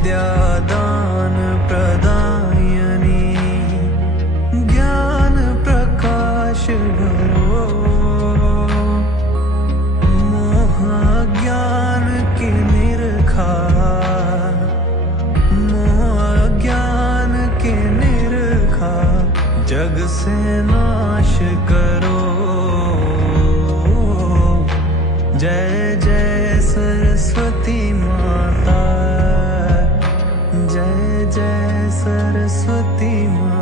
विद्यादान प्रदायिनी ज्ञान प्रकाश भरो मोह ज्ञान के निरखार मोह ज्ञान के निरखार जग से नाश करो। जय जय सरस्वती माता, जय जय सरस्वती माता।